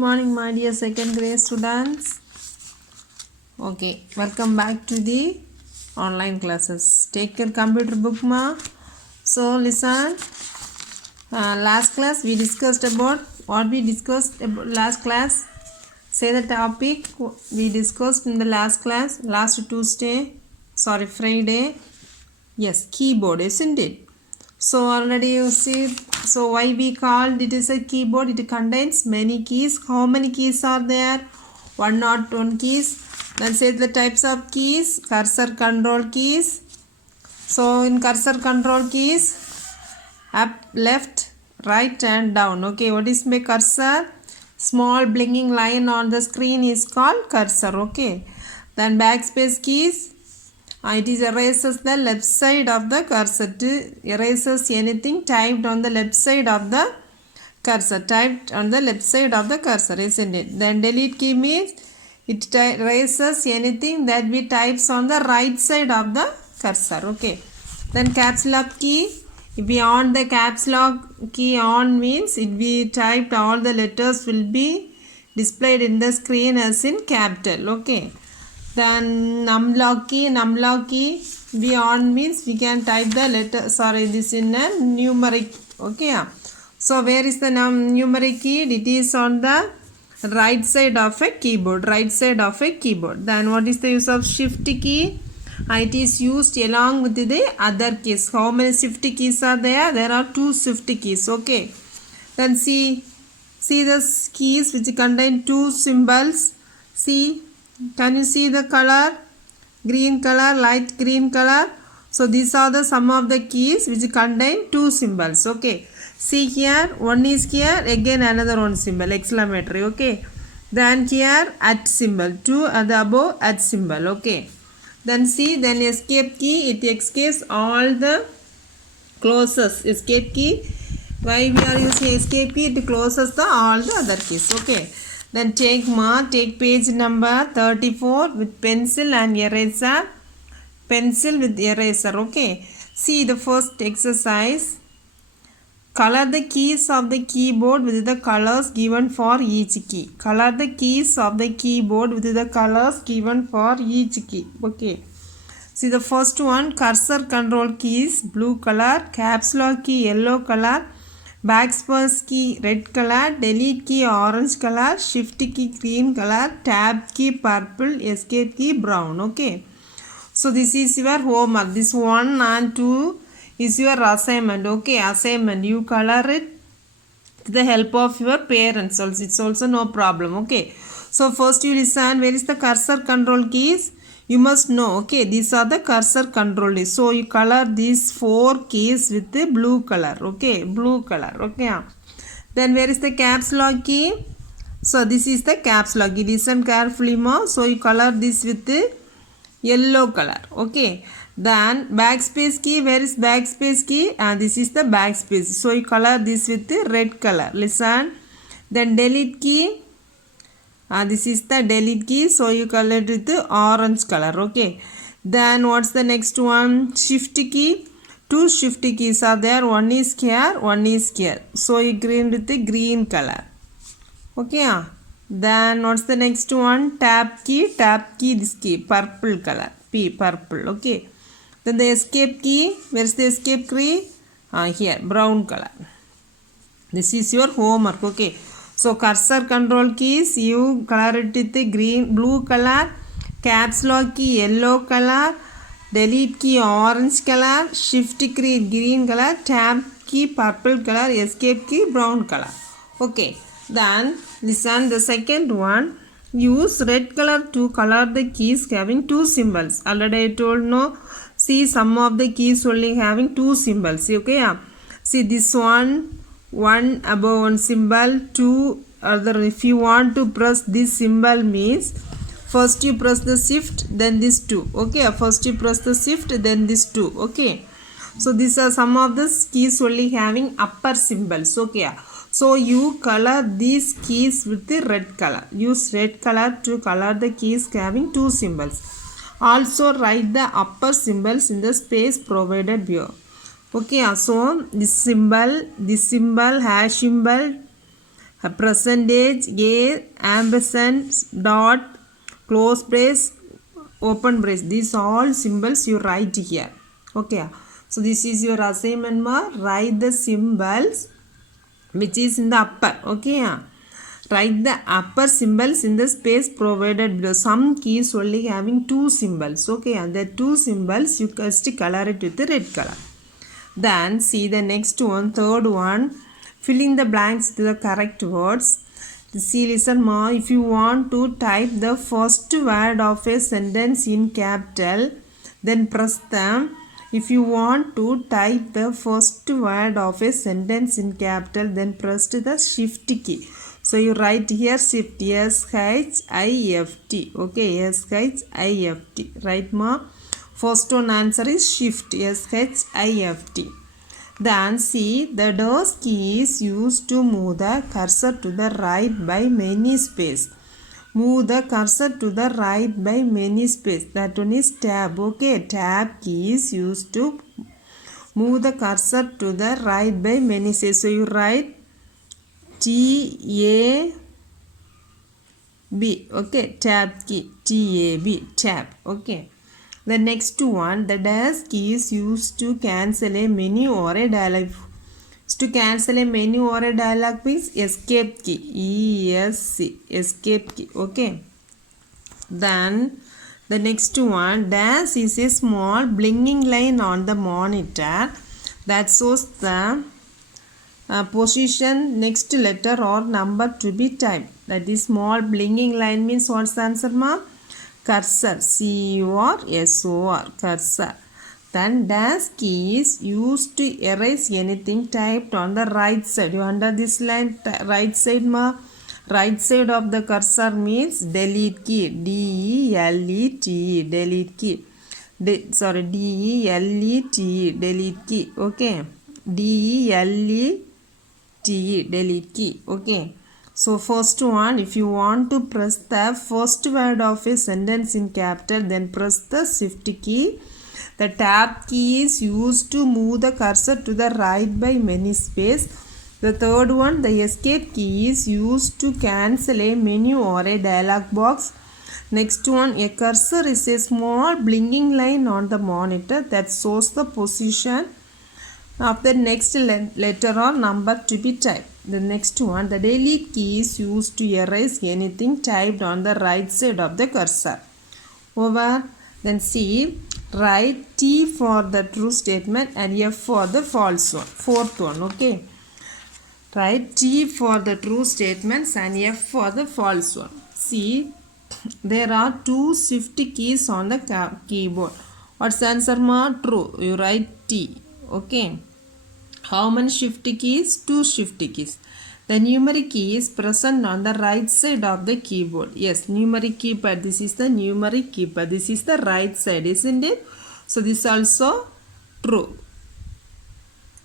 morning, my dear second grade students. Okay, welcome back to the online classes. Take your computer book, ma. So listen. Last class we discussed about what we discussed about last class. Say the topic we discussed in the last class, last Tuesday. Sorry, Friday. Yes, keyboard, isn't it? So already you see, so why we called it is a keyboard? It contains many keys. How many keys are there? 101 keys. Then say the types of keys. Cursor control keys. So in cursor control keys, up, left, right and down. Okay, what is my cursor? Small blinking line on the screen is called cursor. Okay, then backspace keys. It is erases the left side of the cursor. To erases anything typed on the left side of the cursor. Typed on the left side of the cursor, isn't it? Then delete key means it erases anything that we types on the right side of the cursor. Okay. Then caps lock key. If we on the caps lock key on means if we typed all the letters will be displayed in the screen as in capital. Okay. Then numlock key we on means we can type the letter, sorry, this in a numeric. Okay, so where is the numeric key? It is on the right side of a keyboard, Then what is the use of shift key? It is used along with the other keys. How many shift keys are there? There are 2 shift keys. Okay, then see the keys which contain 2 symbols. See, can you see the color? Green color, light green color. So these are the some of the keys which contain 2 symbols. Okay. See here, one is here, again another one symbol, exclamatory. Okay. Then here at symbol, 2 at the above at symbol. Okay. Then see, then escape key, it escapes all the closes. Escape key. Why we are using escape key? It closes the all the other keys. Okay. Then take page number 34 with pencil and eraser. Pencil with eraser. Okay. See the first exercise. Color the keys of the keyboard with the colors given for each key. Color the keys of the keyboard with the colors given for each key. Okay. See the first one, cursor control keys, blue color, caps lock key, yellow color, backspace key red color, delete key orange color, shift key green color, tab key purple, escape key brown. Okay, so this is your homework. This 1 and 2 is your assignment. Okay, assignment, you color it with the help of your parents also. It's also no problem. Okay, so first you listen, where is the cursor control keys? You must know. Okay, these are the cursor control keys. So you color these 4 keys with the blue color. Okay, blue color. Okay, then where is the caps lock key? So this is the caps lock key. Listen carefully more. So you color this with the yellow color. Okay, then backspace key, where is backspace key? And this is the backspace. So you color this with the red color. Listen. Then delete key. This is the delete key, so you color it with the orange color. Okay, then what's the next one? Shift key. 2 shift keys are there, one is here, one is here, so you green with the green color. Okay, then what's the next one? Tab key, this key, purple color, purple. Okay, then the escape key, where's the escape key? Here, brown color. This is your homework. Okay, so cursor control keys, you color it with the blue color, caps lock key yellow color, delete key orange color, shift key green color, tab key purple color, escape key brown color. Okay, then listen the second one. Use red color to color the keys having 2 symbols. Already I told no. See, some of the keys only having 2 symbols. Okay, see this one above one symbol, 2 other. If you want to press this symbol means first you press the shift, then this 2. Okay, first you press the shift, then this 2. Okay, so these are some of the keys only having upper symbols. Okay, so you color these keys with the red color. Use red color to color the keys having 2 symbols. Also write the upper symbols in the space provided below. Okay, so this symbol, hash symbol, a percentage, a, ampersand, dot, close brace, open brace. These all symbols you write here. Okay. So this is your assignment ma. Write the symbols which is in the upper. Okay. Write the upper symbols in the space provided below. Some keys only having two symbols. Okay. And the two symbols you just color it with the red color. Then see the next one, third one. Fill in the blanks to the correct words. See, listen ma. If you want to type the first word of a sentence in capital, then press them. If you want to type the first word of a sentence in capital, then press the shift key. So you write here shift, S-H-I-F-T. Okay, S-H-I-F-T. Right ma? First one answer is shift, S-H-I-F-T. Then see, the doors key is used to move the cursor to the right by many space. Move the cursor to the right by many space. That one is tab. Okay, tab key is used to move the cursor to the right by many space. So you write T-A-B. Okay, tab key. T-A-B. Tab. Okay. The next one, the dash key is used to cancel a menu or a dialog. To cancel a menu or a dialog means escape key. E-S-C. Escape key. Okay. Then the next one, dash is a small blinking line on the monitor that shows the position next letter or number to be typed. That is small blinking line means what's the answer ma? Cursor. C-U-R-S-O-R. Cursor. Then dash key is used to erase anything typed on the right side. You under this line right side ma? Right side of the cursor means delete key. D-E-L-E-T-E. Delete key. D-E-L-E-T-E. Delete key. Okay. D-E-L-E-T-E. Delete key. Okay. So first one, if you want to press the first word of a sentence in capital, then press the shift key. The tab key is used to move the cursor to the right by many space. The third one, the escape key is used to cancel a menu or a dialog box. Next one, a cursor is a small blinking line on the monitor that shows the position of the next letter or number to be typed. The next one, the delete key is used to erase anything typed on the right side of the cursor. Over. Then see, write T for the true statement and F for the false one. Fourth one. Okay. Write T for the true statements and F for the false one. See, there are two shift keys on the keyboard. What's the answer ma? True. You write T. Okay. How many shift keys? Two shift keys. The numeric key is present on the right side of the keyboard. Yes, numeric keypad. This is the numeric keypad. This is the right side, isn't it? So this is also true.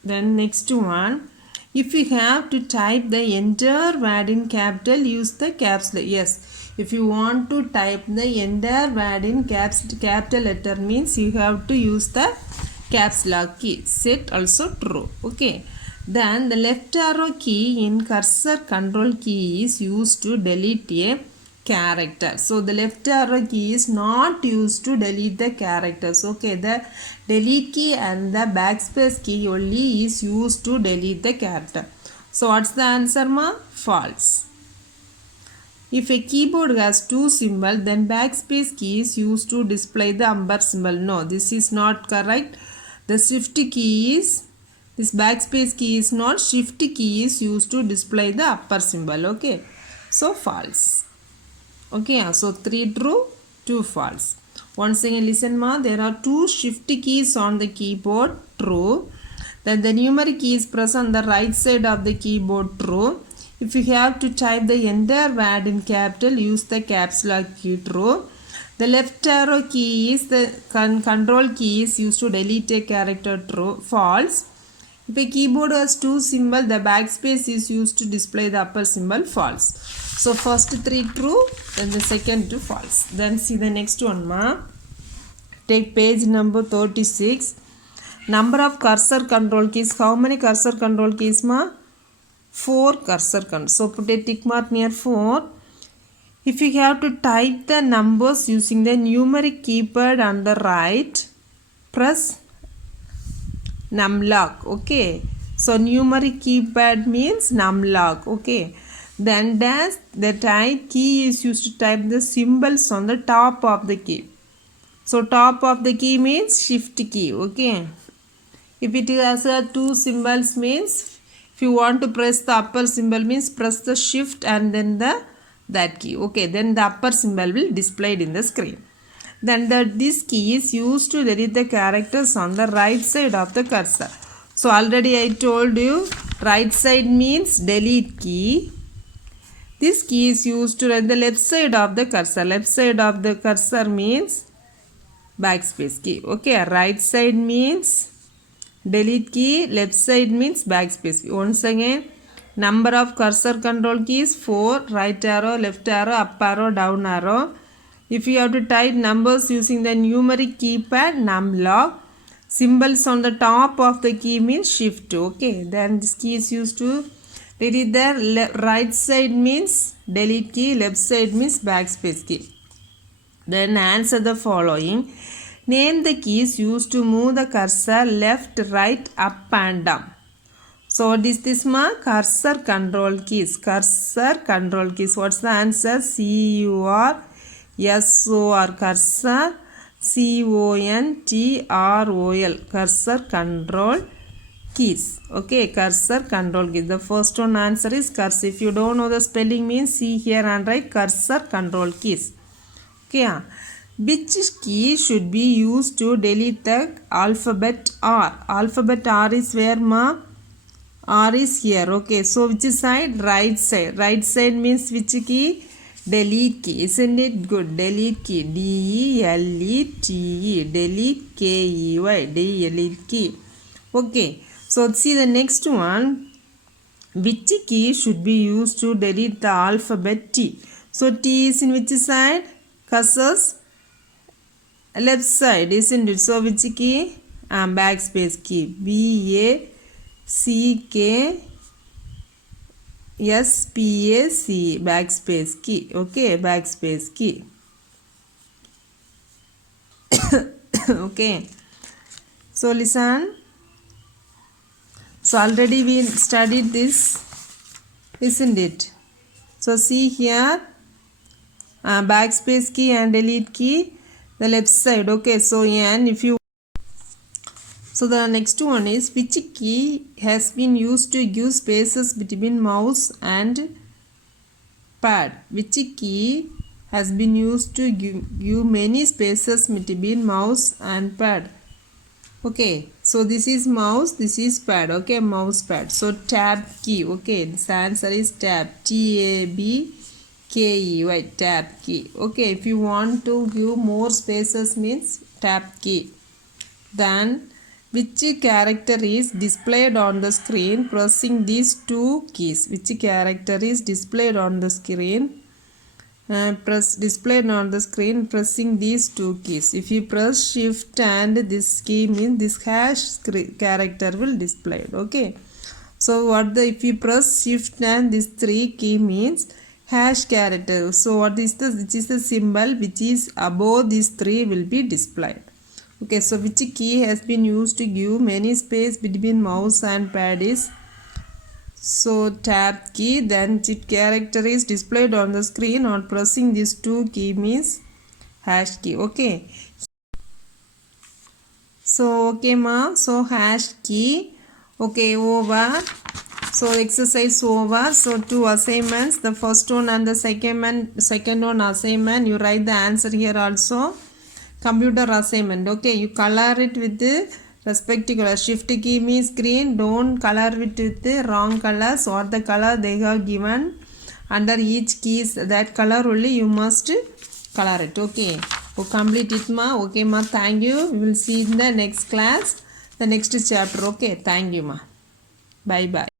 Then next one. If you have to type the entire word in capital, use the caps lock. Yes. If you want to type the entire word in capital letter means you have to use the caps lock key. Set also true. Okay. Then the left arrow key in cursor control key is used to delete a character. So the left arrow key is not used to delete the characters. Okay. The delete key and the backspace key only is used to delete the character. So what's the answer ma? False. If a keyboard has two symbols, then backspace key is used to display the umber symbol. No, this is not correct. The shift key is, this backspace key is not, shift key is used to display the upper symbol. Okay. So false. Okay. So 3 true, 2 false. Once again listen ma. There are two shift keys on the keyboard. True. Then the numeric key is present on the right side of the keyboard. True. If you have to type the entire word in capital, use the caps lock key. True. The left arrow key is the control key is used to delete a character. True. False. If a keyboard has two symbols, the backspace is used to display the upper symbol. False. So first 3 true, then the second 2 false. Then see the next one ma. Take page number 36. Number of cursor control keys. How many cursor control keys ma? 4 cursor control. So put a tick mark near 4. If you have to type the numbers using the numeric keypad on the right, press numlock. Okay. So numeric keypad means numlock. Okay. Then dash the type key is used to type the symbols on the top of the key. So top of the key means shift key. Okay. If it has two symbols means if you want to press the upper symbol means press the shift and then that key. Okay. Then the upper symbol will displayed in the screen. Then this key is used to delete the characters on the right side of the cursor. So already I told you right side means delete key. This key is used to write the left side of the cursor. Left side of the cursor means backspace key. Okay, right side means delete key, left side means backspace. Once again, number of cursor control keys 4, right arrow, left arrow, up arrow, down arrow. If you have to type numbers using the numeric keypad, numlock. Symbols on the top of the key means shift. Okay, then this key is used to delete the right side means delete key, left side means backspace key. Then answer the following. Name the keys used to move the cursor left, right, up and down. So what is this mark? Cursor control keys. Cursor control keys. What's the answer? CURSOR. Cursor. CONTROL. Cursor control keys. Okay, cursor control keys. The first one answer is cursor. If you don't know the spelling means see here and write cursor control keys. Okay. Which key should be used to delete the alphabet R? Alphabet R is where ma? R is here. Okay. So which side? Right side. Right side means which key? Delete key. Isn't it good? Delete key. DELETE. Delete KEY. Delete key. Okay. So see the next one. Which key should be used to delete the alphabet T? So T is in which side? Cursor's left side, isn't it? So which key? Backspace key. BACKSPAC. Backspace key. Okay, backspace key. Okay. So listen. So already we studied this, isn't it? So see here, backspace key and delete key, the left side. Okay, so and if you, so the next one is which key has been used to give spaces between mouse and pad? Which key has been used to give many spaces between mouse and pad? Okay, so this is mouse, this is pad. Okay, mouse pad. So tab key. Okay, this answer is tab. TABKEY. Tab key. Okay, if you want to give more spaces means tab key. Then which character is displayed on the screen pressing these two keys? Which character is displayed on the screen? Displayed on the screen pressing these two keys. If you press shift and this key means this hash character will displayed. Okay, so if you press shift and this 3 key means hash character. So what is which is the symbol which is above these 3 will be displayed. Okay, so which key has been used to give many space between mouse and pad is so tab key. Then which character is displayed on the screen on pressing these 2 key means hash key. Okay, so okay ma, so hash key. Okay, over. So exercise over. So 2 assignments, the first one and the second one assignment. You write the answer here also. Computer assignment. Okay, you color it with the respective color. Shift key means green. Don't color it with the wrong colors or the color they have given under each keys. That color only you must color it. Okay, so complete it ma. Okay ma, thank you. We will see in the next class, the next chapter. Okay, thank you ma. Bye bye.